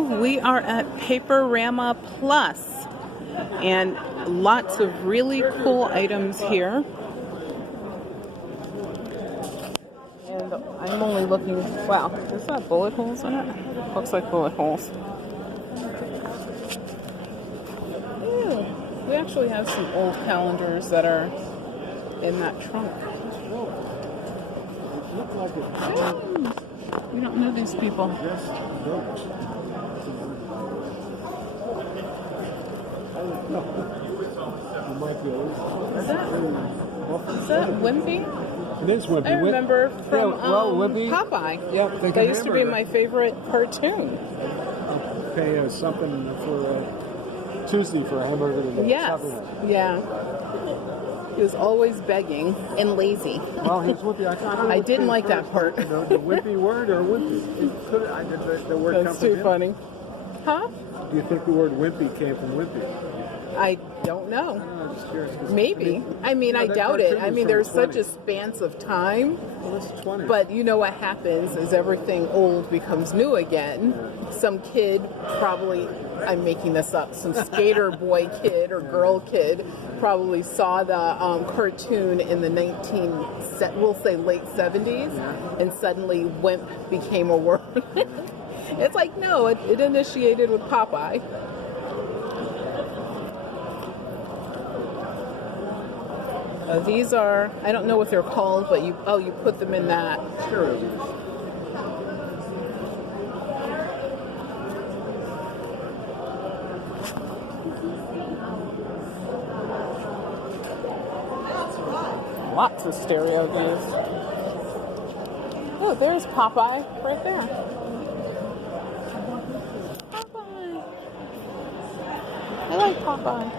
Hello, we are at Paperama Plus, and lots of really cool items here. And I'm only looking, wow, is that bullet holes in it? Looks like bullet holes. Ew, we actually have some old calendars that are in that trunk. We don't know these people. Is that Wimpy? It is Wimpy. I remember from Wimpy. Popeye. Yep, that used to be my favorite cartoon. Pay something for Tuesday for a hamburger today. Yes. Yeah. He was always begging and lazy. Well, he was Wimpy. I didn't like that part. The Wimpy word or Wimpy? I did the word. That's too funny. Huh? Do you think the word Wimpy came from Wimpy? I don't know. I'm just curious. Maybe. I doubt it. I mean, there's such a span of time. Well, this is 20. But you know what happens is everything old becomes new again. Some kid, probably, I'm making this up, some skater boy kid or girl kid probably saw the cartoon in the we'll say late 70s, and suddenly wimp became a word. It's like, no, it initiated with Popeye. These are, I don't know what they're called, but you put them in that. Sure. Lots of stereo games. Oh, there's Popeye right there. Popeye. I like Popeye.